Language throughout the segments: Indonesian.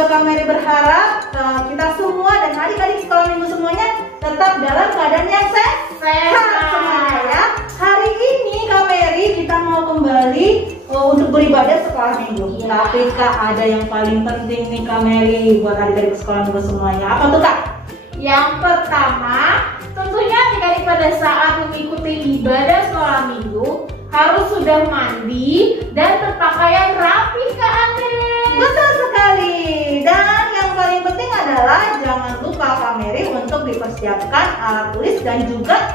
juga Kak Mary berharap kita semua dan adik-adik sekolah minggu semuanya tetap dalam keadaan yang sehat semuanya ya. Hari ini Kak Mary kita mau kembali untuk beribadah sekolah minggu. Tapi Kak, ada yang paling penting nih Kak Mary buat adik-adik sekolah minggu semuanya. Apa tuh Kak? Yang pertama, tentunya adik-adik pada saat mengikuti ibadah sekolah minggu harus sudah mandi dan berpakaian rapi Kak Ade. Betul sekali. Dan yang paling penting adalah jangan lupa Kak Mary untuk dipersiapkan alat tulis dan juga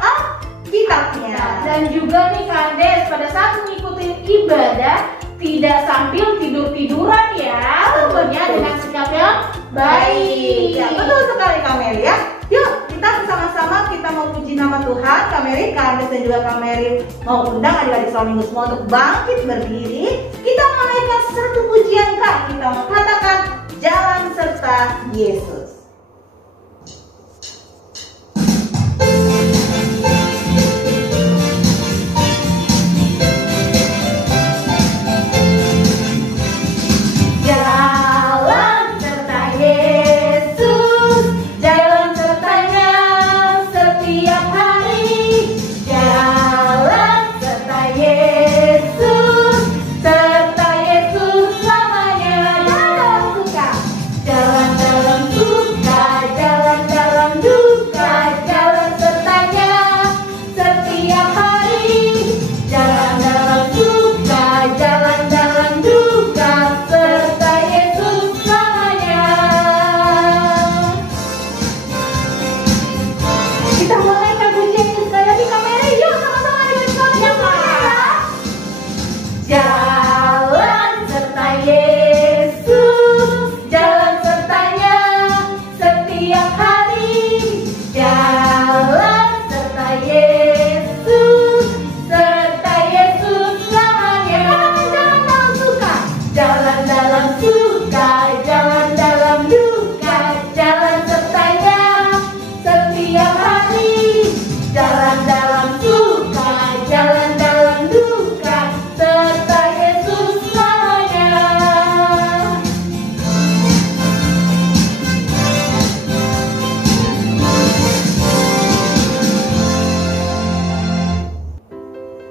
kitabnya. Dan juga nih Kak Ade, pada saat mengikuti ibadah tidak sambil tidur-tiduran ya. Tentunya dengan sikap yang baik. Ya, betul sekali Kak Mary ya. Yuk kita bersama-sama kita mau puji nama Tuhan. Kak Mary, Kak Andes dan juga Kak Mary mau undang adik-adik sekolah minggu semua untuk bangkit berdiri. Kita mau naikkan satu pujian Kak. Kita mau katakan jalan serta Yesus.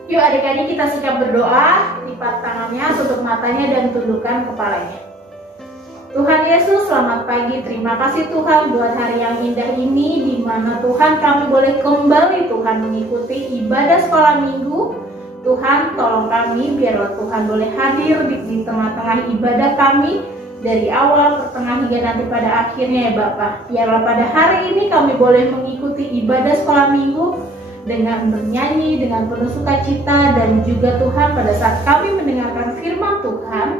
Yuk adik-adik kita sikap berdoa, lipat tangannya, tutup matanya dan tundukkan kepalanya. Tuhan Yesus, selamat pagi. Terima kasih Tuhan buat hari yang indah ini di mana Tuhan kami boleh kembali Tuhan mengikuti ibadah sekolah minggu. Tuhan tolong kami biarlah Tuhan boleh hadir di tengah-tengah ibadah kami dari awal, pertengahan hingga nanti pada akhirnya ya Bapak. Biarlah pada hari ini kami boleh mengikuti ibadah sekolah minggu dengan bernyanyi, dengan penuh sukacita, dan juga Tuhan pada saat kami mendengarkan firman Tuhan,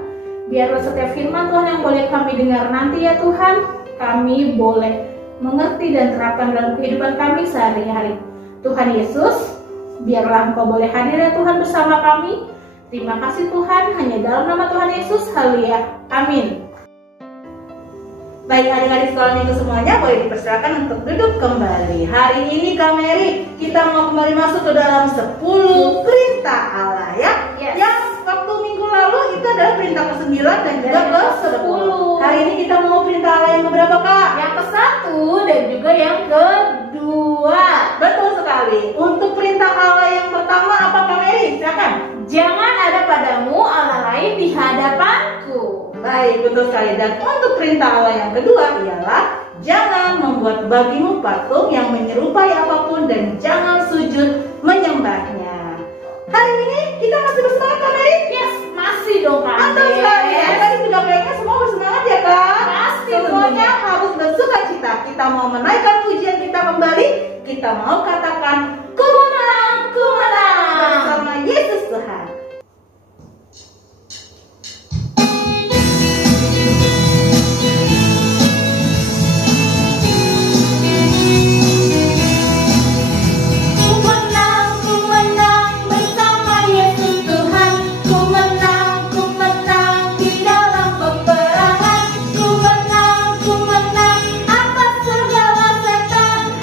biarlah setiap firman Tuhan yang boleh kami dengar nanti ya Tuhan, kami boleh mengerti dan terapkan dalam kehidupan kami sehari-hari. Tuhan Yesus, biarlah Engkau boleh hadir ya Tuhan bersama kami. Terima kasih Tuhan, hanya dalam nama Tuhan Yesus, haleluya, amin. Baik adik-adik sekolah minggu semuanya boleh dipersilakan untuk duduk kembali. Hari ini Kak Mary kita mau kembali masuk ke dalam 10 perintah Allah ya. Yes. Yang waktu minggu lalu itu adalah perintah ke-9 dan juga ke-10. Hari ini kita mau perintah Allah yang keberapa Kak? Yang ke-1 dan juga yang ke-2. Betul sekali. Untuk perintah Allah yang pertama apa Kak Mary? Silakan. Jangan ada padamu Allah lain di hadapanku. Baik, betul sekali. Dan untuk perintah Allah yang kedua ialah jangan membuat bagimu patung yang menyerupai apapun dan jangan sujud menyembahnya. Hari ini kita masih bersemangat Kak Mary? Yes, masih dong Kak. Mantap sekali ya. Tadi juga kayaknya semua bersemangat ya Kak. Pasti Semuanya harus bersuka cita. Kita mau menaikkan pujian kita kembali. Kita mau katakan ku menang, ku menang bersama Yesus Tuhan.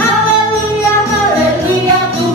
Haleluya, haleluya, ku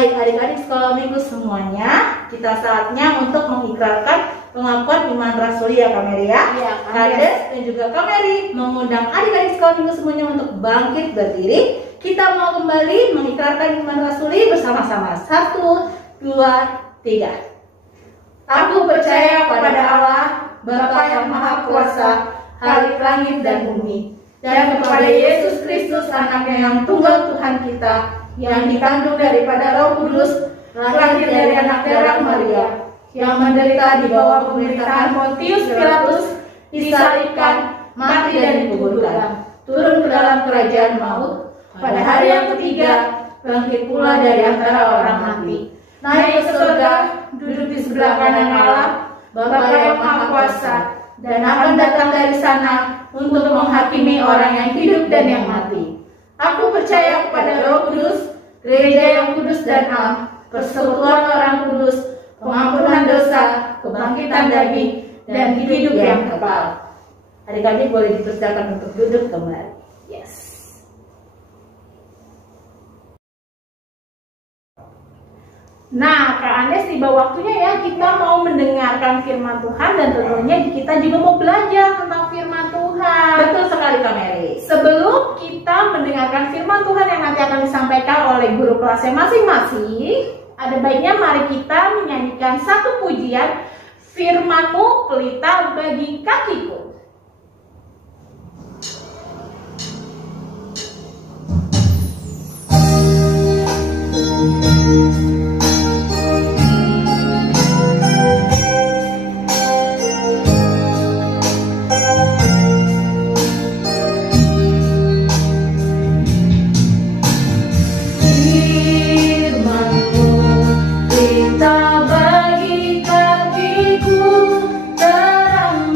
Baik, adik-adik sekolah minggu semuanya, kita saatnya untuk mengikrarkan pengakuan iman rasuli ya Kak Mary ya. Iya, Kades dan juga Kak Mary mengundang adik-adik sekolah minggu semuanya untuk bangkit berdiri. Kita mau kembali mengikrarkan iman rasuli bersama-sama. 1, 2, 3. Aku percaya kepada Allah, Bapa yang Maha Kuasa, Khalik langit dan bumi, dan kepada Yesus Kristus anaknya yang tunggal Tuhan kita, yang dikandung daripada Roh Kudus, lahir dari anak darah Maria, yang menderita di bawah pemerintahan Pontius Pilatus, disalibkan, mati dan dikuburkan, turun ke dalam kerajaan maut, pada hari yang ketiga bangkit pula dari antara orang mati, naik ke surga, duduk di sebelah kanan Allah, Bapa yang Maha Kuasa, dan akan datang dari sana untuk menghakimi orang yang hidup dan yang mati. Aku percaya kepada Roh Kudus, gereja yang kudus dan am, persekutuan orang kudus, pengampunan dosa, kebangkitan daging, dan hidup yang kekal. Adik-adik boleh dipersilakan untuk duduk kembali. Yes. Nah, Kak Andes, tiba waktunya ya kita mau mendengarkan firman Tuhan dan tentunya kita juga mau belajar tentang firman Tuhan. Betul sekali Kak Mary. Sebelum kita mendengarkan firman Tuhan yang nanti akan disampaikan oleh guru kelasnya masing-masing, ada baiknya mari kita menyanyikan satu pujian, Firman-Mu pelita bagi kakiku. Bagi kakiku terang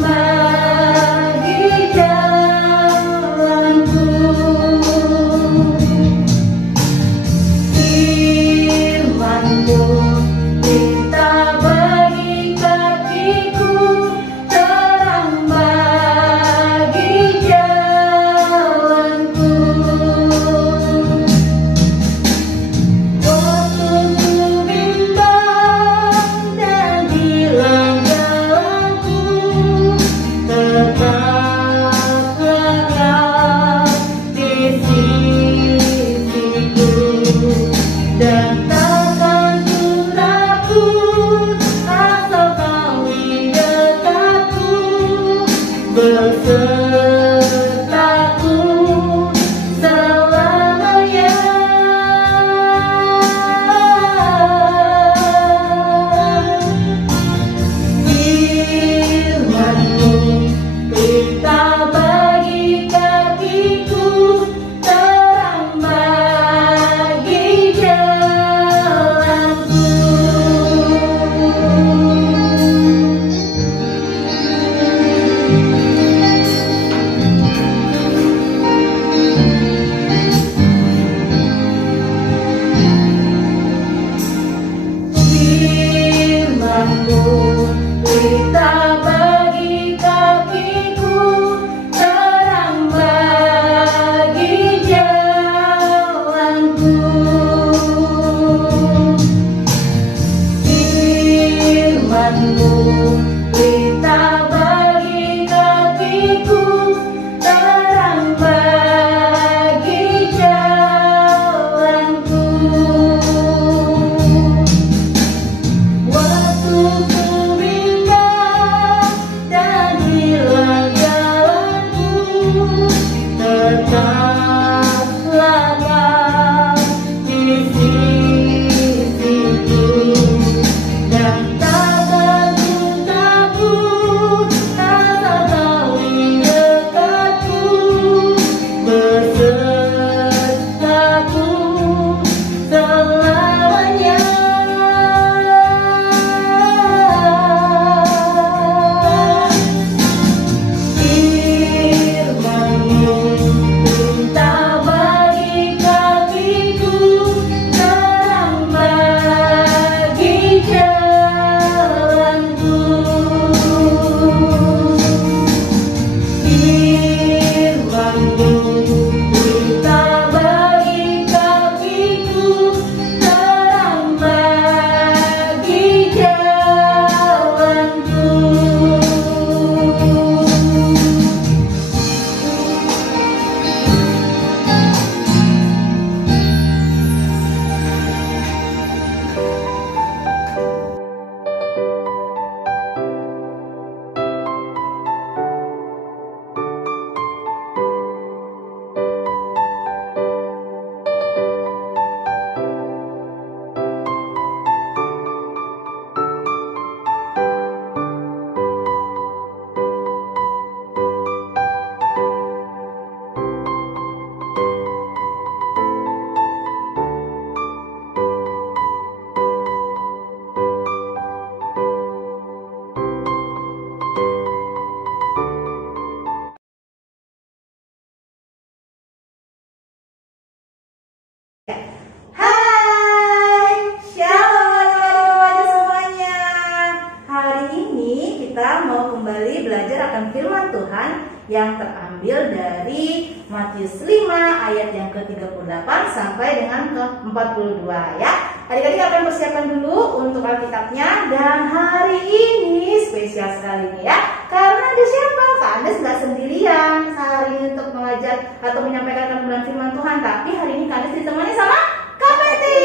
mendengarkan firman Tuhan yang terambil dari Matius 5 ayat yang ke-38 sampai dengan ke-42 ya. Adik-adik akan persiapkan dulu untuk Alkitabnya, dan hari ini spesial sekali nih ya. Karena ada siapa? Kak Andes nggak sendirian hari ini untuk mengajar atau menyampaikan kebenaran firman Tuhan, tapi hari ini Kak Andes ditemani sama Kak Peti.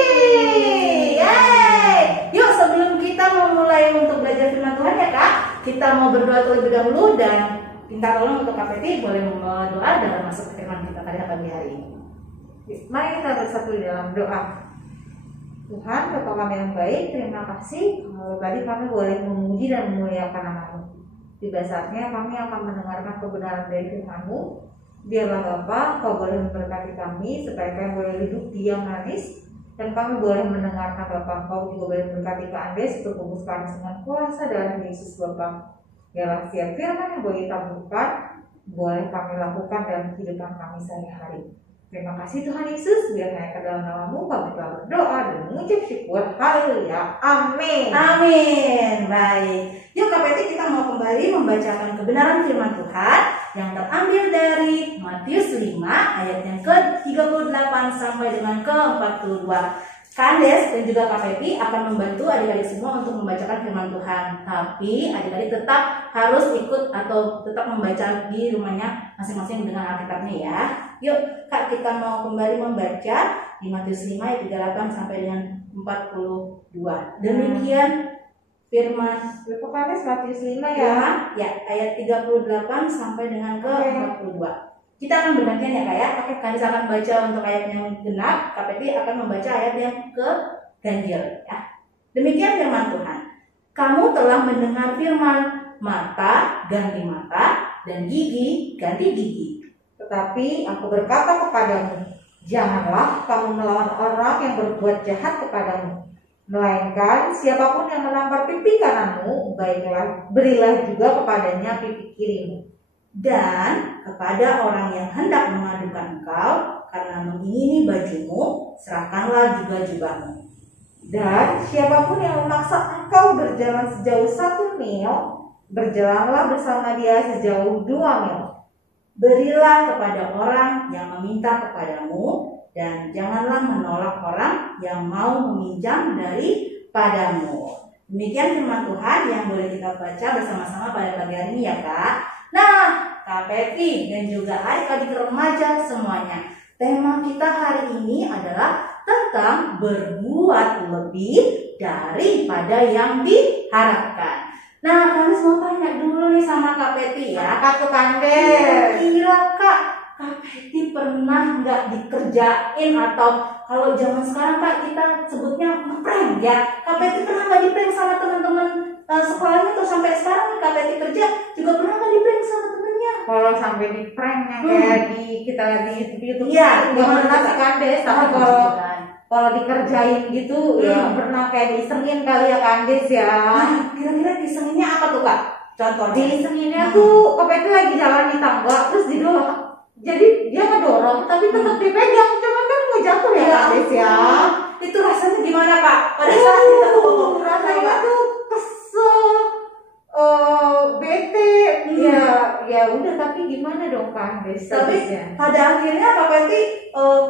Yeay! Yuk, sebelum kita memulai untuk belajar firman Tuhan ya Kak, kita mau berdoa terlebih dahulu dan minta tolong untuk Kak Peti boleh berdoa dalam masuk ke firman kita pada pagi hari ini. Mari kita bersatu di dalam doa. Tuhan, Bapa kami yang baik, terima kasih tadi kami boleh memuji dan memuliakan nama-Mu. Tiba saatnya kami akan mendengarkan kebenaran dari firman-Mu. Biarlah Bapa, Kau boleh memberkati kami supaya kami boleh hidup diam manis, dan kami boleh mendengarkan Bapa. Kau juga boleh memberkati Kak Andes untuk membuskan dengan kuasa darah Yesus Bapa. Biarlah setiap firman yang boleh kita bukan boleh kami lakukan dalam kehidupan kami sehari-hari. Terima kasih Tuhan Yesus, biar naik ke dalam nama-Mu kami telah berdoa dan mengucap syukur. Haleluya. Amin. Amin. Baik. Yuk Kak Peti, kita mau kembali membacakan kebenaran firman Tuhan yang terambil dari Matius 5 ayat yang ke-38 sampai dengan ke-42. Kak Andes dan juga Kak Peti akan membantu adik-adik semua untuk membacakan firman Tuhan. Tapi adik-adik tetap harus ikut atau tetap membaca di rumahnya masing-masing dengan Alkitabnya ya. Yuk Kak, kita mau kembali membaca di Matius 5 ayat 38 sampai dengan 42. Demikian firman Kak Andes Matius 5 ya. Ya, ayat 38 sampai dengan ke-42. Kita akan bergantian ya Kak ya. Oke, Kak Andes akan baca untuk ayat yang genap, Kak Peti akan membaca ayat yang ke ganjil ya. Demikian firman Tuhan. Kamu telah mendengar firman, mata ganti mata dan gigi ganti gigi. Tetapi aku berkata kepadamu, janganlah kamu melawan orang yang berbuat jahat kepadamu. Melainkan siapapun yang menampar pipi kananmu, baiklah berilah juga kepadanya pipi kirimu. Dan kepada orang yang hendak mengadukan engkau karena mengingini bajumu, serahkanlah juga jubahmu. Dan siapapun yang memaksa engkau berjalan sejauh 1 mil, berjalanlah bersama dia sejauh 2 mil. Berilah kepada orang yang meminta kepadamu, dan janganlah menolak orang yang mau meminjam daripadamu. Demikian firman Tuhan yang boleh kita baca bersama-sama pada pagi hari ini ya Kak. Nah, Kak Peti dan juga adik-adik remaja semuanya, tema kita hari ini adalah tentang berbuat lebih daripada yang diharapkan. Nah, kami mau tanya dulu nih sama Kak Peti ya. Kak Andes, Kira-kira Kak Peti pernah nggak dikerjain, atau kalau zaman sekarang Kak kita sebutnya ngeprank ya. Kak Peti pernah nggak diprank sama teman-teman sekolahnya, atau sampai sekarang Kak Peti kerja juga pernah nggak diprank sama temennya? kalau sampai di prank yang kayak di kita di YouTube, Iya, nggak pernah sih Kak Andes, tapi kalau dikerjain gitu ya pernah kayak diisengin kali ya Kak Andes ya. Nah, kira-kira disenginnya apa tuh Kak? Contohnya? Diisenginnya tuh Kak Peti lagi jalan di tangga terus didorong. Jadi dia ngedorong tapi tetap dipegang, cuman kan mau jatuh ya Kak Andes ya. Itu rasanya gimana Kak? Pada saat itu rasanya tuh kesel, bete, ya udah, tapi gimana dong Kak Andes? Tapi pada akhirnya Kak Peti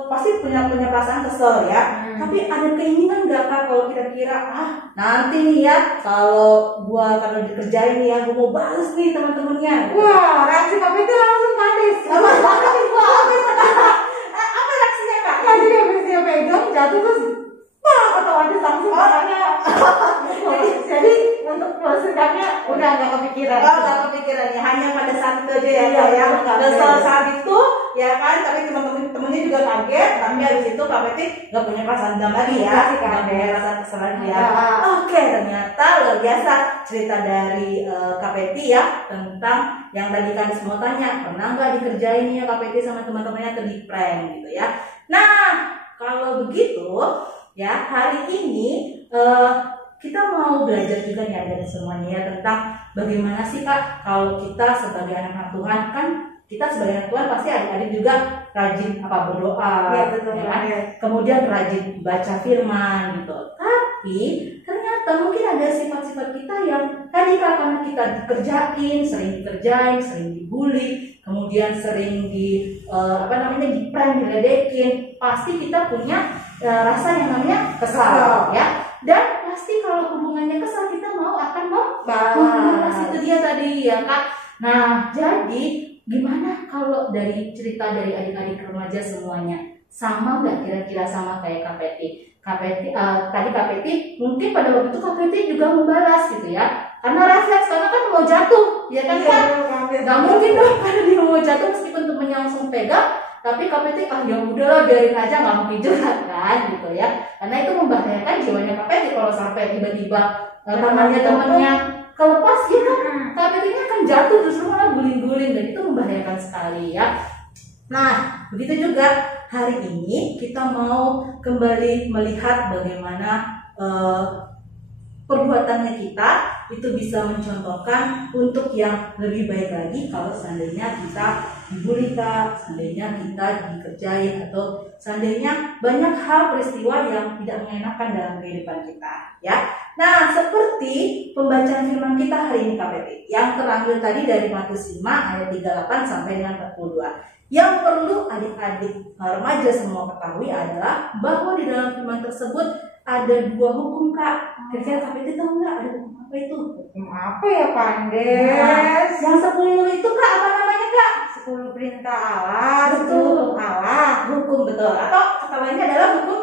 pasti punya perasaan kesel ya. Tapi ada keinginan nggak Kak, kalau kira-kira nanti nih ya kalau dikerjain nih ya, gua mau balas nih teman-temannya. Wah, reaksi Kak Peti langsung Kak Andes. Apa reaksinya Kak? Tadi habis dia pegang jatuh terus otomatis langsung orangnya. Jadi untuk prosesnya udah nggak kepikiran. Nggak kepikiran ya, hanya pada saat itu aja ya Kak ya. Kesel saat itu ya kan, tapi teman-temannya juga kaget. Tapi habis itu Kak Peti nggak punya perasaan dendam lagi ya, nggak punya perasaan kesel lagi ya. Oke, ternyata luar biasa cerita dari Kak Peti ya, tentang yang tadi kan semua tanya, pernah nggak dikerjain ya Kak Peti sama teman-temannya atau di prank gitu ya. Nah, kalau begitu ya, hari ini kita mau belajar juga nih dari semuanya ya, tentang bagaimana sih Kak kalau kita sebagai anak Tuhan, kan kita sebagai anak Tuhan pasti adik-adik juga rajin berdoa ya, betul, ya kan? Kemudian rajin baca firman gitu. Tapi ternyata atau mungkin ada sifat-sifat kita yang tadi karena kita sering dikerjain, sering dibully, kemudian sering diprank, diledekin, pasti kita punya rasa yang namanya kesal, ya. Dan pasti kalau hubungannya kesal, kita akan membalas itu dia tadi, ya Kak. Nah, jadi gimana kalau dari cerita dari adik-adik remaja semuanya? Sama nggak kira-kira sama kayak Kak Peti? Tadi Kak Peti mungkin pada waktu itu Kak Peti juga membalas gitu ya. Karena refleks, karena kan mau jatuh, ya kan Kak? Gak mungkin dong karena dia mau jatuh meskipun temennya langsung pegang, tapi Kak Peti ya udahlah biarin aja, nggak mungkin juga kan gitu ya. Karena itu membahayakan jiwanya Kak Peti kalau sampai tiba-tiba tangannya temennya kelepas gitu, Kak Petinya akan jatuh, justru malah guling-guling, dan itu membahayakan sekali ya. Nah, begitu juga hari ini kita mau kembali melihat bagaimana perbuatannya kita itu bisa mencontohkan untuk yang lebih baik lagi kalau seandainya kita dibully, seandainya kita dikerjain, atau seandainya banyak hal peristiwa yang tidak mengenakan dalam kehidupan kita, ya. Nah, seperti pembacaan firman kita hari ini Kak Peti, yang terambil tadi dari Matius 5 ayat 38 sampai dengan 42. Yang perlu adik-adik remaja semua ketahui adalah bahwa di dalam firman tersebut ada 2 hukum, Kak. Kira-kira Kak Peti tahu nggak ada hukum apa itu? Hukum apa ya Pak Andes? Yang 10 itu Kak, apa namanya Kak? 10 perintah Allah, Betul. 10 Allah. Hukum, betul. Atau kata lainnya adalah hukum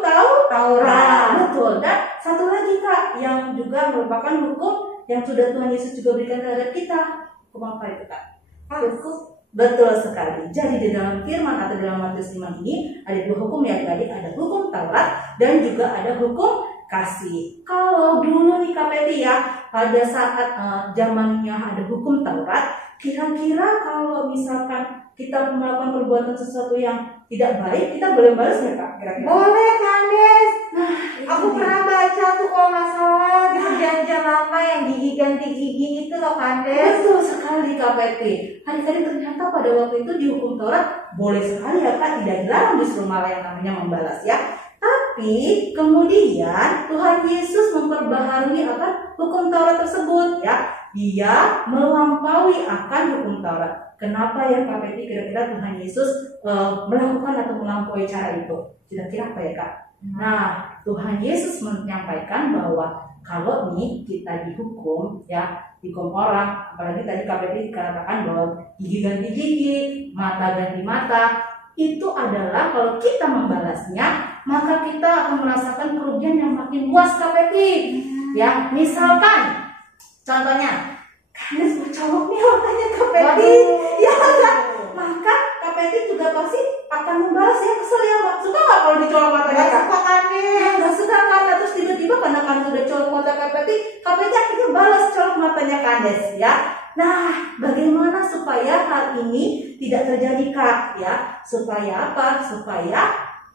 Taurat. Betul. Dan satu lagi Kak, yang juga merupakan hukum yang sudah Tuhan Yesus juga berikan terhadap kita. Hukum apa itu Kak? Hukum. Betul sekali. Jadi di dalam firman atau dalam Matius 5 ini ada 2 hukum ya adik-adik, ada hukum Taurat dan juga ada hukum kasih. Kalau dulu nih Kak Peti ya, pada saat zamannya ada hukum Taurat, kira-kira kalau misalkan kita melakukan perbuatan sesuatu yang tidak baik, kita boleh balas nggak Kak? Kira-kira? Boleh Kak Andes. Nah, Aku pernah baca tuh kalau nggak salah di perjanjian lama yang gigi ganti gigi itu loh Kak Andes. Betul sekali Kak Peti. Hari-hari ternyata pada waktu itu di hukum Taurat boleh sekali ya Kak, tidak dilarang justru malah yang namanya membalas ya. Tapi kemudian Tuhan Yesus memperbaharui akan hukum Taurat tersebut ya. Dia melampaui akan hukum Taurat. Kenapa ya Kak Peti kira-kira Tuhan Yesus melakukan atau melampaui cara itu? Kira-kira apa ya Kak? Nah, Tuhan Yesus menyampaikan bahwa kalau nih kita dihukum ya, dihukum orang, apalagi tadi Kak Peti dikatakan bahwa gigi ganti gigi, mata ganti mata, itu adalah kalau kita membalasnya, maka kita akan merasakan kerugian yang makin luas Kak Peti. Ya, misalkan contohnya, Kandes mau colok nih matanya Kak Peti, ya enggak? Maka Kak Peti juga pasti akan membalas ya, kesel ya, suka nggak kalau dicolok matanya Kak? Suka Kandes. Nggak suka kan? Terus tiba-tiba karena kan sudah colok mata Kak Peti akhirnya balas colok matanya Kandes ya. Nah, bagaimana supaya hal ini tidak terjadi Kak ya? Supaya apa? Supaya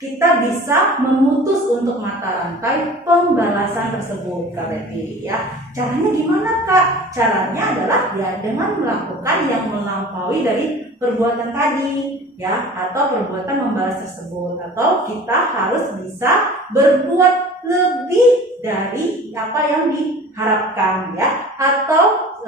kita bisa memutus untuk mata rantai pembalasan tersebut Kak Peti ya. Caranya gimana Kak? Caranya adalah ya dengan melakukan yang melampaui dari perbuatan tadi ya, atau perbuatan membalas tersebut, atau kita harus bisa berbuat lebih dari apa yang diharapkan ya, atau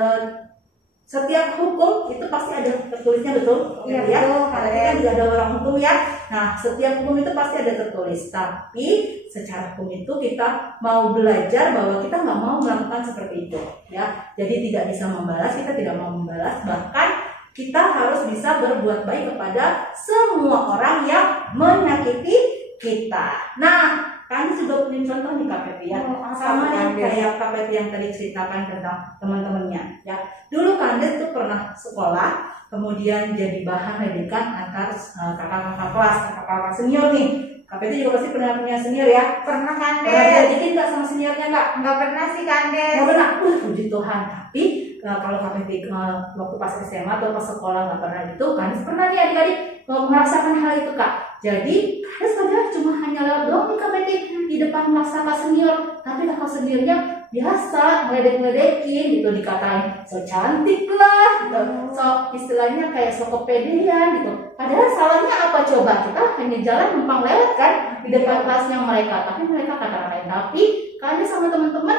setiap hukum itu pasti ada tertulisnya, betul? Iya, ya. betul. Karena kita juga ada orang hukum ya. Nah, setiap hukum itu pasti ada tertulis. Tapi secara hukum itu kita mau belajar bahwa kita nggak mau melakukan seperti itu, ya. Jadi tidak bisa membalas, kita tidak mau membalas. Bahkan kita harus bisa berbuat baik kepada semua orang yang menyakiti kita. Nah, kami juga punya contoh nih Kak Peti ya, sama yang kayak Kak Peti yang tadi ceritakan tentang teman-temannya ya. Dulu Kandes tuh pernah sekolah, kemudian jadi bahan ledekan antar kakak-kakak kelas, kakak-kakak senior nih. Kak Peti juga pasti pernah punya senior ya. Pernah Kandes. Pernah diajakin nggak sama seniornya Kak? Nggak pernah sih Kandes. Nggak pernah. Puji Tuhan. Tapi kalau Kak Peti waktu pas SMA atau pas sekolah nggak pernah itu, Kandes pernah nih adik-adik merasakan hal itu Kak. Jadi Kandes padahal cuma hanya lewat doang nih Kak Peti di depan kakak senior, tapi kakak seniornya biasa ngeledek-ngeledekin gitu, dikatain so cantik lah gitu, so istilahnya kayak so kepedean gitu. Padahal salahnya apa coba? Kita hanya jalan numpang lewat kan di depan kelasnya mereka, tapi mereka kata-katain. Tapi Kandes sama teman-teman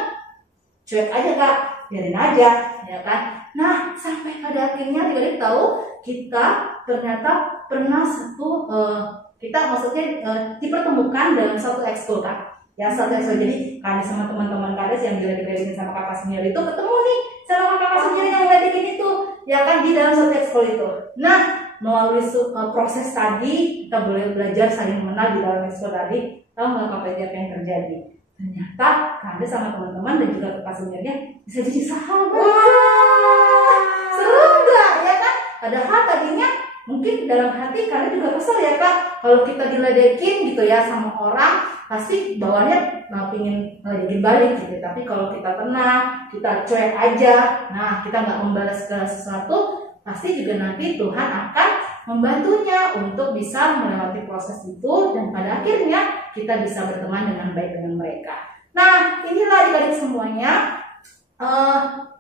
cuek aja Kak, biarin aja, ya kan. Nah, sampai pada akhirnya adik-adik tahu kita ternyata pernah kita maksudnya dipertemukan dalam satu ekskul Kak. Ya, satu ekskul. Jadi Kades sama teman-teman Kades yang diledekin sama Kakak Senior itu ketemu nih sama Kakak Senior yang ledekin itu, ya kan, di dalam satu ekskul itu. Nah, melalui proses tadi kita boleh belajar saling mengenal di dalam ekskul tadi. Tahu nggak Kak Peti apa yang terjadi? Ternyata Kades sama teman-teman dan juga Kakak Seniornya bisa jadi sahabat. Wah, seru nggak ya kan? Padahal tadinya mungkin dalam hati kalian juga kesel ya Kak, kalau kita diledekin gitu ya sama orang, pasti bawahnya pingin ngeledekin balik gitu. Tapi kalau kita tenang, kita cuek aja, nah kita nggak membalas ke sesuatu, pasti juga nanti Tuhan akan membantunya untuk bisa melewati proses itu, dan pada akhirnya kita bisa berteman dengan baik dengan mereka. Nah, inilah adik-adik semuanya,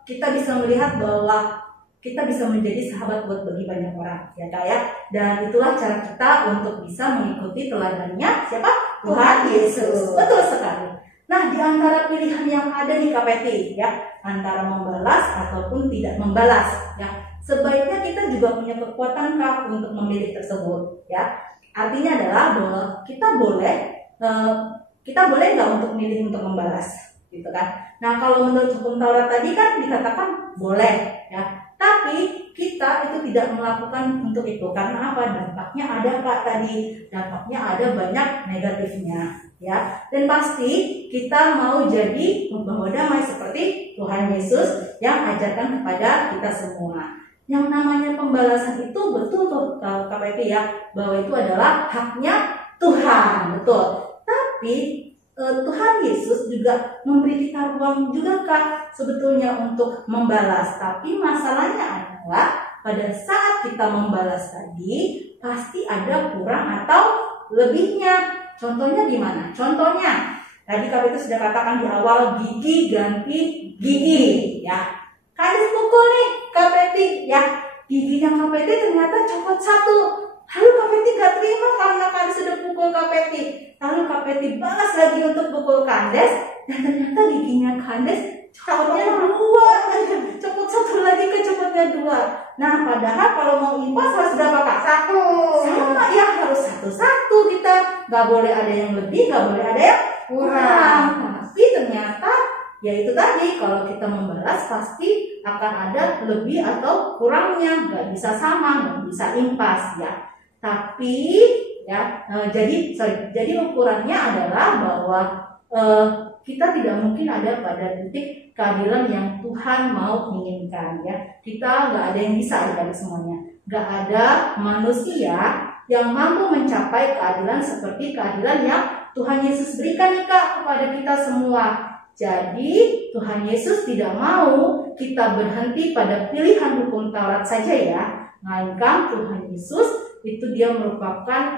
kita bisa melihat bahwa kita bisa menjadi sahabat buat bagi banyak orang, ya Kak ya. Dan itulah cara kita untuk bisa mengikuti teladannya siapa? Tuhan Yesus. Betul sekali. Nah, di antara pilihan yang ada di Kak Peti, ya, antara membalas ataupun tidak membalas, ya, sebaiknya kita juga punya kekuatan Kak untuk memilih tersebut, ya. Artinya adalah bahwa kita boleh nggak untuk memilih untuk membalas, gitu kan? Nah, kalau menurut hukum Taurat tadi kan dikatakan boleh, ya. Tapi kita itu tidak melakukan untuk itu karena apa? Dampaknya ada Kak tadi, dampaknya ada banyak negatifnya, ya. Dan pasti kita mau jadi membawa damai seperti Tuhan Yesus yang ajarkan kepada kita semua. Yang namanya pembalasan itu betul tuh Kak Peti ya, bahwa itu adalah haknya Tuhan, betul. Tapi Tuhan Yesus juga memberi kita ruang juga Kak sebetulnya untuk membalas. Tapi masalahnya adalah pada saat kita membalas tadi pasti ada kurang atau lebihnya. Contohnya gimana? Contohnya tadi Kak itu sudah katakan di awal, gigi ganti gigi, ya. Kades pukul nih Kak Peti, ya. Giginya Kak Peti ternyata copot satu. Lalu Kak Peti gak terima karena Kades sudah pukul Kak Peti. Lalu Kak Peti balas lagi untuk pukul Kades, dan ternyata giginya Kades copotnya dua, copot satu lagi ke copotnya dua. Nah, padahal kalau mau impas harus berapa Kak? Satu. Sama ya, harus satu-satu kita. Gak boleh ada yang lebih, gak boleh ada yang kurang. Tapi ternyata ya itu tadi, kalau kita membalas pasti akan ada lebih atau kurangnya, gak bisa sama, gak bisa impas ya. Tapi ya, jadi ukurannya adalah bahwa kita tidak mungkin ada pada titik keadilan yang Tuhan mau inginkan ya. Kita nggak ada yang bisa dari semuanya. Nggak ada manusia yang mampu mencapai keadilan seperti keadilan yang Tuhan Yesus berikan nih Kak kepada kita semua. Jadi Tuhan Yesus tidak mau kita berhenti pada pilihan hukum Taurat saja ya. Melainkan Tuhan Yesus itu dia merupakan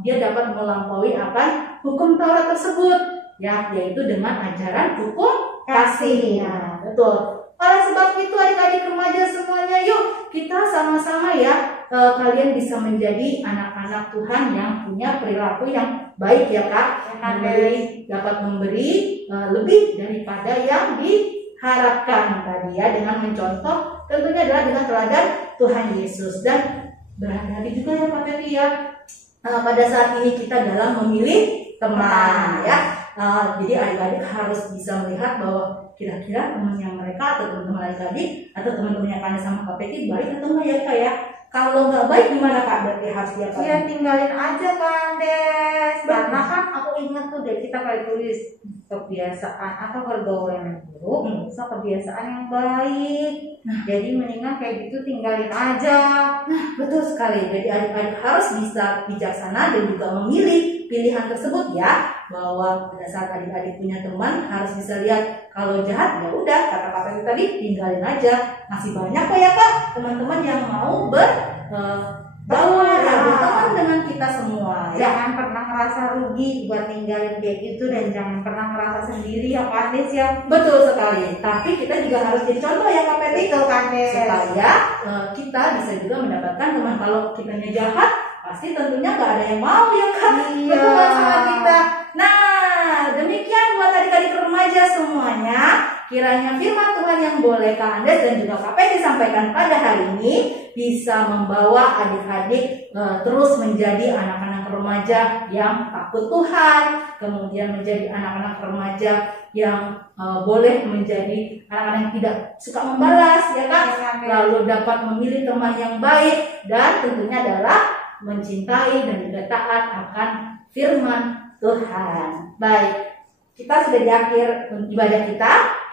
dia dapat melampaui akan hukum Taurat tersebut ya, yaitu dengan ajaran hukum kasih. Nah, betul. Oleh sebab itu adik-adik remaja semuanya, yuk kita sama-sama ya, kalian bisa menjadi anak-anak Tuhan yang punya perilaku yang baik ya Kak, dapat memberi lebih daripada yang diharapkan tadi ya, dengan mencontoh tentunya adalah dengan teladan Tuhan Yesus. Dan berhati-hati juga ya Kak Peti ya, pada saat ini kita dalam memilih teman ya. Jadi adik-adik harus bisa melihat bahwa kira-kira temannya mereka atau teman-teman adik-adik atau teman-temannya Kak sama Kak Peti baik atau enggak ya Kak ya. Kalau nggak baik gimana Kak? Berarti harus diapain? Ya tinggalin aja Kandes. Karena kan aku ingat tuh deh, kita kayak tulis kebiasaan atau pergaulan yang buruk, so kebiasaan yang baik. Nah, jadi mendingan kayak gitu tinggalin aja. Nah, betul sekali. Jadi adik-adik harus bisa bijaksana dan juga memilih pilihan tersebut ya. Bahwa pada saat adik-adik punya teman harus bisa lihat kalau jahat ya udah, kata-kata tadi tinggalin aja. Masih banyak kok ya Kak teman-teman yang mau berteman dengan kita semua. Jangan pernah merasa rugi buat ninggalin kayak gitu, dan jangan pernah merasa sendiri ya Kandes ya. Betul sekali. Tapi kita juga harus jadi contoh ya Kak Peti, Kandes, supaya kita bisa juga mendapatkan teman. Kalau kitanya jahat pasti tentunya nggak ada yang mau ya Kak berteman sama kita. Nah, demikian buat adik-adik remaja semuanya. kiranya firman Tuhan yang boleh Kak Andes dan juga Kak Peti sampaikan pada hari ini bisa membawa adik-adik terus menjadi anak-anak remaja yang takut Tuhan, kemudian menjadi anak-anak remaja yang boleh menjadi anak-anak yang tidak suka membalas, ya Kak, lalu dapat memilih teman yang baik dan tentunya adalah mencintai dan juga taat akan firman Tuhan. Baik, kita sudah di akhir ibadah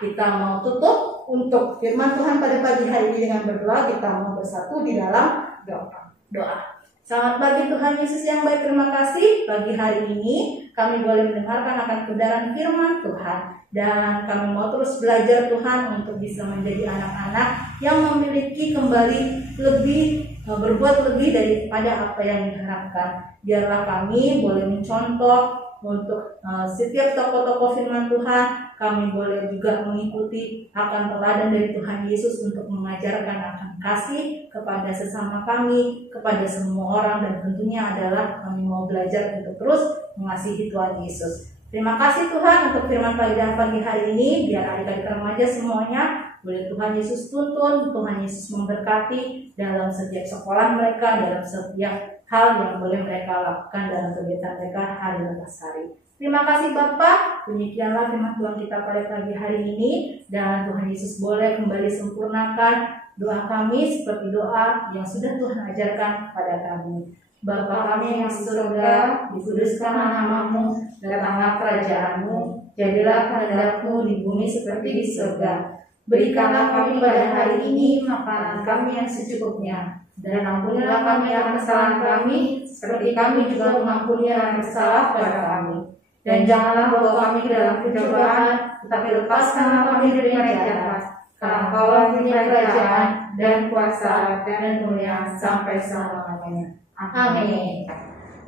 kita mau tutup untuk firman Tuhan pada pagi hari ini dengan berdoa. Kita mau bersatu di dalam doa. Selamat pagi Tuhan Yesus yang baik, terima kasih pagi hari ini kami boleh mendengarkan akan kebenaran firman Tuhan, dan kami mau terus belajar Tuhan untuk bisa menjadi anak-anak yang memiliki kembali lebih, berbuat lebih daripada apa yang diharapkan. Biarlah kami boleh mencontoh untuk setiap tokoh-tokoh firman Tuhan. Kami boleh juga mengikuti akan teladan dari Tuhan Yesus untuk mengajarkan akan kasih kepada sesama kami, kepada semua orang, dan tentunya adalah kami mau belajar untuk terus mengasihi Tuhan Yesus. Terima kasih Tuhan untuk firman pagi hari ini. Biar adik-adik remaja semuanya boleh Tuhan Yesus tuntun, Tuhan Yesus memberkati dalam setiap sekolah mereka, dalam setiap hal yang boleh mereka lakukan dalam kegiatan mereka hari lepas hari. Terima kasih Bapak, demikianlah firman Tuhan kita pada pagi hari ini, dan Tuhan Yesus boleh kembali sempurnakan doa kami seperti doa yang sudah Tuhan ajarkan pada kami. Bapa kami yang di surga, dikuduskanlah nama-Mu, datanglah kerajaan-Mu, jadilah kehendak-Mu di bumi seperti di surga. Berikanlah kami pada hari ini makanan kami yang secukupnya, dan ampunilah kami akan kesalahan kami, seperti kami juga mengampuni orang bersalah pada kami. Dan janganlah bawa kami ke dalam pencobaan, tetapi lepaskanlah kami dari yang jahat. Karena Engkau punya kerajaan dan kuasa dan kemuliaan sampai selama-lamanya. Amin.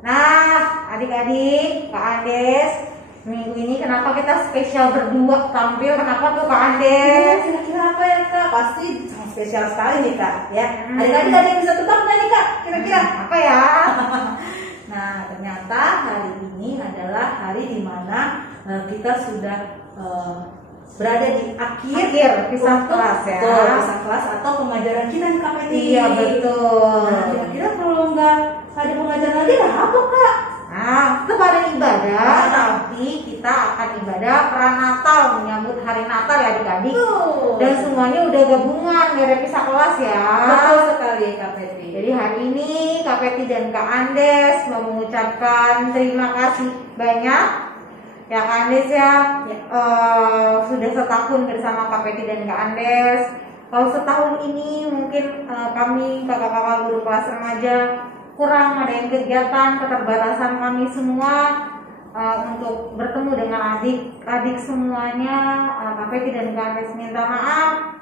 Nah, adik-adik, Kak Andes, minggu ini kenapa kita spesial berdua tampil? Kenapa tuh Kak Andes? Kira-kira apa ya Kak? Pasti spesial sekali nih Kak. Ya, adik-adik ada yang bisa tetap nggak nih Kak? Kira-kira apa ya? Nah, ternyata hari ini adalah hari dimana kita sudah berada di akhir kisah kelas ya. Betul, kisah kelas atau pengajaran kita di KPT. Iya betul. Nah, kira-kira kalau nggak ada pengajaran lagi apa Kak? Nah, tetap ada ibadah, tapi kita akan ibadah pranatal menyambut hari Natal ya adik-adik. Dan semuanya udah gabungan, gak ada pisah kelas ya. Betul sekali Kak Peti. Jadi hari ini Kak Peti dan Kak Andes mau mengucapkan terima kasih banyak ya Kak Andes ya. Sudah setahun bersama Kak Peti dan Kak Andes. Kalau setahun ini mungkin kami kakak-kakak guru kelas remaja kurang ada yang kegiatan, keterbatasan kami semua untuk bertemu dengan adik-adik semuanya. Kak Peti dan Kak Andes minta maaf.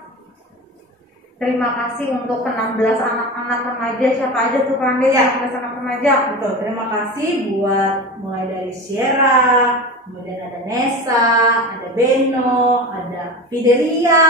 Terima kasih untuk ke-16 anak-anak remaja. Siapa aja tuh Kak Andes ya, 16 anak remaja? Betul, terima kasih buat mulai dari Sierra, kemudian ada Nesa, ada Beno, ada Fidelia,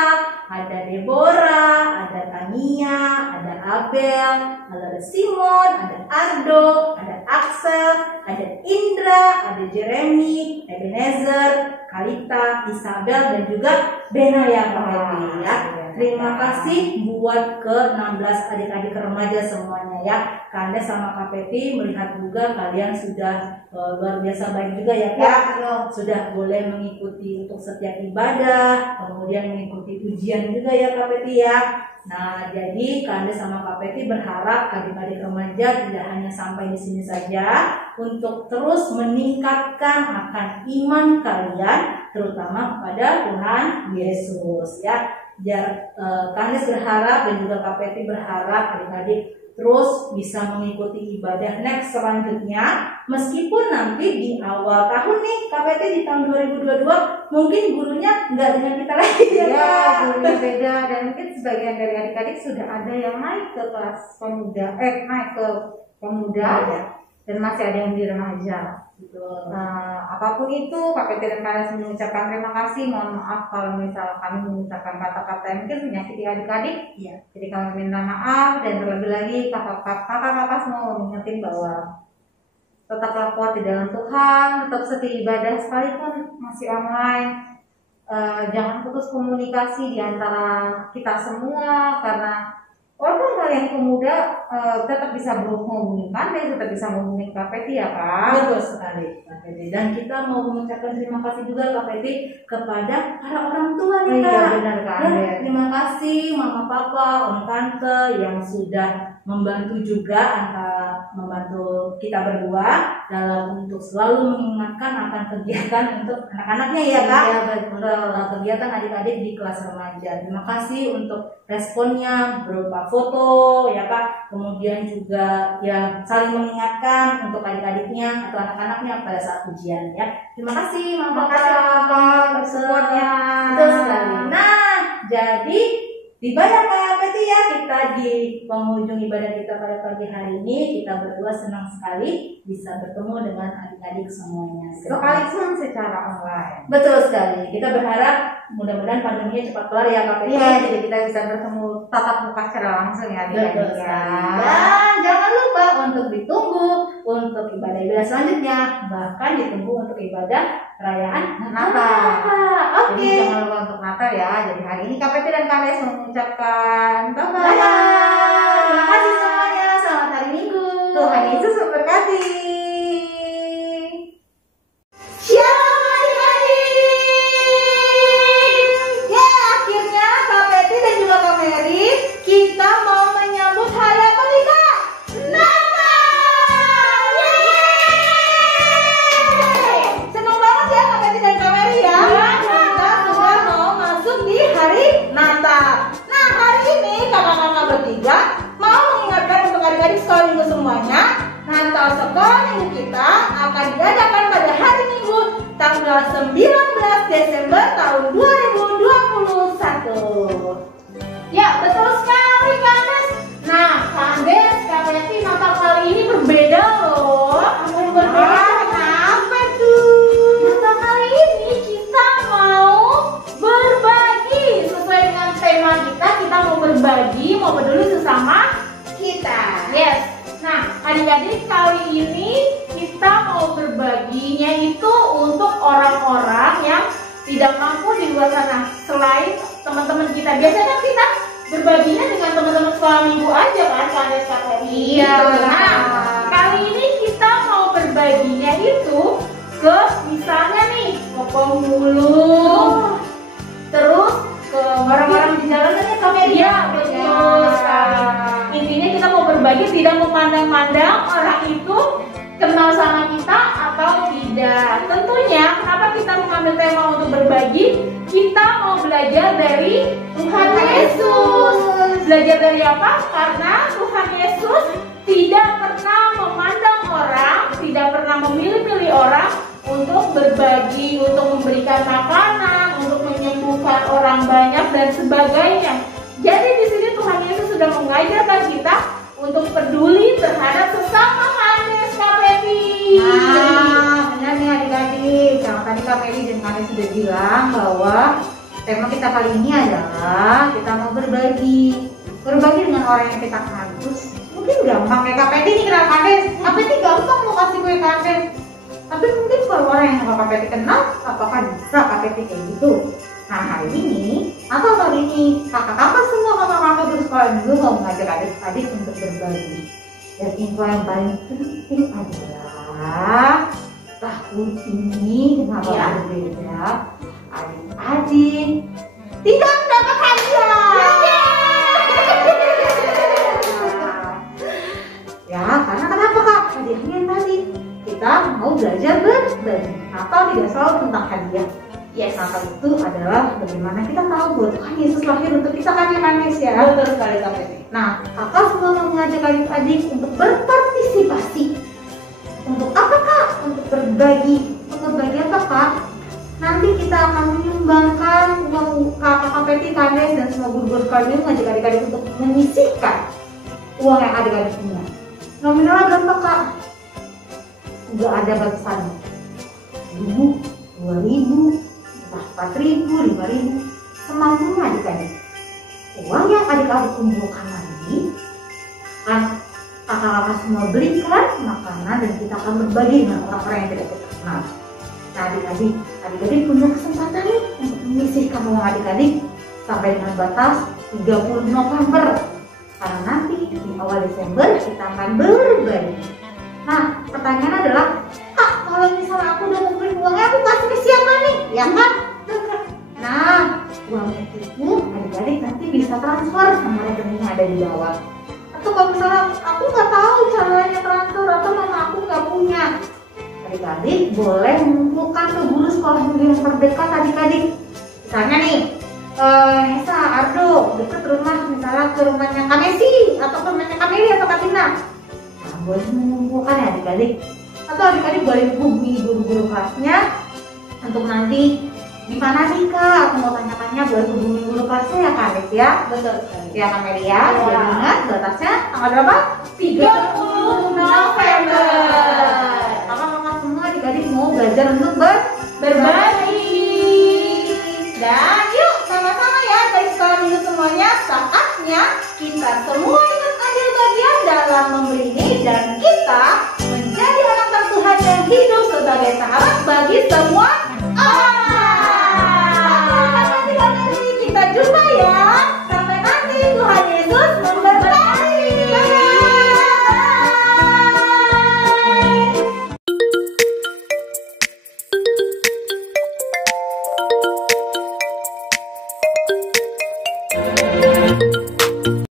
ada Deborah, ada Tania, ada Abel, ada Simon, ada Ardo, ada Axel, ada Indra, ada Jeremy, Ebenezer, Kalita, Isabel, dan juga Bena ya Kak Peti ya. Terima kasih buat ke-16 adik-adik remaja semuanya ya. Kak Andes sama Kak Peti melihat juga kalian sudah luar biasa baik juga ya Kak. Sudah boleh mengikuti untuk setiap ibadah, kemudian mengikuti ujian juga ya Kak Peti ya. Nah, jadi Kak Andes sama Kak Peti berharap adik-adik remaja tidak hanya sampai di sini saja, untuk terus meningkatkan akan iman kalian, terutama kepada Tuhan Yesus ya. Biar Kak Andes berharap dan juga Kak Peti berharap adik-adik terus bisa mengikuti ibadah next selanjutnya, meskipun nanti di awal tahun nih Kak Peti di tahun 2022 mungkin gurunya nggak dengan kita lagi ya, gurunya beda, dan mungkin sebagian dari adik-adik sudah ada yang naik ke kelas pemuda, naik ke pemuda ya, dan masih ada yang di remaja. Apapun itu, Kak Peti dan Kak Andes mengucapkan terima kasih. Mohon maaf kalau misalnya kami mengucapkan kata-kata yang mungkin menyakiti adik-adik. Ya. Jadi kami minta maaf, dan terlebih lagi kakak-kakak semua mengingatkan bahwa tetaplah kuat di dalam Tuhan, tetap setia ibadah sekalipun masih online. jangan putus komunikasi di antara kita semua, karena walaupun kalian pemuda tetap bisa menghubungi Kandes, tetap bisa menghubungi Kak Peti ya Kak. Betul sekali Kak Peti. Dan kita mau mengucapkan terima kasih juga Kak Peti kepada para orang tua nih Kak. Iya benar Kak. Dan terima kasih Mama Papa, Om Tante yang sudah membantu juga membantu kita berdua dalam untuk selalu mengingatkan akan kegiatan untuk anak-anaknya ya Kak. Iya betul. Kegiatan adik-adik di kelas remaja. Terima kasih untuk responnya berupa foto ya Kak, kemudian juga ya saling mengingatkan untuk adik-adiknya atau anak-anaknya pada saat ujian ya. Terima kasih Mama Papa supportnya. Betul sekali. Nah, jadi dibayar Kak Peti ya, kita di penghujung ibadah kita pada pagi hari ini kita berdua senang sekali bisa bertemu dengan adik-adik semuanya. Sekalipun secara online. Betul sekali. Kita berharap mudah-mudahan pandeminya cepat kelar ya Kak Peti. Iya, jadi kita bisa bertemu tatap muka secara langsung ya Betul adik-adik ya. sekali. Dan jangan lupa untuk ditunggu untuk ibadah-ibadah selanjutnya, bahkan ditunggu untuk ibadah perayaan Natal. Oke. Jadi jangan lupa untuk Natal ya. Jadi hari ini Kak Peti dan Kandes mengucapkan bye-bye. Bye-bye. Terima kasih semuanya. Selamat hari Minggu. Tuhan Yesus memberkati. Shalom adik-adik. Ya, akhirnya Kak Peti dan juga Kak Mary, kita mau menyambut hari apa nih Kak? Natal. Yeay. Senang banget ya Kak Peti dan Kak Mary ya. Kita sudah mau masuk di hari Natal. Nah, hari ini kakak-kakak bertiga mau mengingatkan untuk adik-adik sekolah minggu semuanya, Natal sekolah minggu kita akan diadakan pada hari Minggu tanggal 19 Desember tahun 2021. Ya, betul sekali Kandes. Nah, Kandes, Kak Peti, Natal kali ini berbeda loh. Kenapa tuh? Natal kali ini kita mau berbagi sesuai dengan tema kita mau berbagi, mau peduli sesama kita. Yes. Nah, adik-adik kali ini kita mau berbaginya itu untuk orang-orang yang tidak mampu di luar sana. Selain teman-teman kita, biasanya kita berbaginya dengan teman-teman sekolah minggu aja kan, Kandes Kak Peti. Iya, Nah, kali ini kita mau berbaginya itu ke misalnya nih ke pemulung, terus ke orang-orang di jalanannya Kak Peti. Iya, betul sekali. Intinya kita mau berbagi tidak memandang-mandang orang itu kenal sama kita atau tidak. Tentunya kenapa kita mengambil tema untuk berbagi? Kita mau belajar dari Tuhan Yesus. Belajar dari apa? Karena Tuhan Yesus tidak pernah memandang orang, tidak pernah memilih-milih orang untuk berbagi, untuk memberikan makanan, untuk menyembuhkan orang banyak dan sebagainya. Jadi di sini Tuhan Yesus sudah mengajarkan kita untuk peduli terhadap sesama Kandes Kak Peti. Nah, benar nih adik-adik. Yang tadi Kak Mary dan Kandes sudah bilang bahwa tema kita kali ini adalah kita mau berbagi dengan orang yang kita kenal. Terus mungkin gampang kayak Kak Peti nih kenal Kandes. Kak Peti gampang mau kasih kue Kandes. Tapi mungkin kalau orang yang Kak Peti kenal, apakah bisa Kak Peti kayak gitu? Nah, hari ini atau kali ini kakak-kakak semua kakak-kakak bersekolah minggu mau mengajak adik-adik untuk berbagi. Dan info yang paling penting adalah tahun ini kenapa berbeda? Adik-adik tidak mendapat hadiah. Ya, karena kenapa Kak? Hadiahnya yang tadi kita mau belajar berbagi. Natal tidak selalu tentang hadiah. Yes. Natal itu adalah bagaimana kita tahu bahwa Tuhan Yesus lahir untuk kita kan ya Kandes ya. Betul sekali Kak Peti. Nah, kakak semua mau mengajak adik-adik untuk berpartisipasi. Untuk apa Kak? Untuk berbagi. Untuk berbagi apa Kak? Nanti kita akan menyumbangkan uang kakak Peti, Kandes dan semua guru-guru sekolah ini mengajak adik-adik untuk menyisihkan uang yang adik-adik punya. Nominalnya berapa Kak? Nggak ada batasannya. 1.000, 2.000, 4.000, 5.000, semampunya adik-adik. Uang yang adik-adik kumpulkan lagi akan kakak-kakak semua belikan makanan dan kita akan berbagi dengan orang-orang yang tidak kita kenal. Nah adik-adik punya kesempatan nih untuk menyisihkan uang adik-adik sampai dengan batas 30 November. Karena nanti di awal Desember kita akan berbagi. Nah pertanyaan adalah, Kak, kalau misalnya aku udah ngumpulin uangnya, aku kasih ke siapa nih? Ya kan? Nah uang itu adik-adik nanti bisa transfer sama rekening yang ada di bawah. Atau kalau misalnya aku nggak tahu caranya transfer atau mama aku nggak punya, adik-adik boleh mengumpulkan ke guru sekolah minggu yang terdekat adik-adik. Misalnya nih, Nesa, Ardo, deket rumah, misalnya ke rumahnya Kak Messi atau ke rumahnya Kak Meli atau Kak Tina. Nah, boleh mengumpulkan ya adik-adik. Atau adik-adik boleh hubungi guru-guru kelasnya untuk nanti gimana nih Kak, aku mau tanya-tanya, boleh hubungi guru kelasnya ya Kak Messi ya. Betul sekali. Ya Kak Meli ya, jangan ingat batasnya tanggal berapa? 30 November. Kakak-kakak semua adik-adik mau belajar untuk Berbagi. Dan yuk sama-sama ya dari sekolah minggu semuanya, saatnya kita semua ikut ambil bagian dalam memberi ini dan kita menjadi anak Tuhan yang hidup sebagai sahabat bagi semua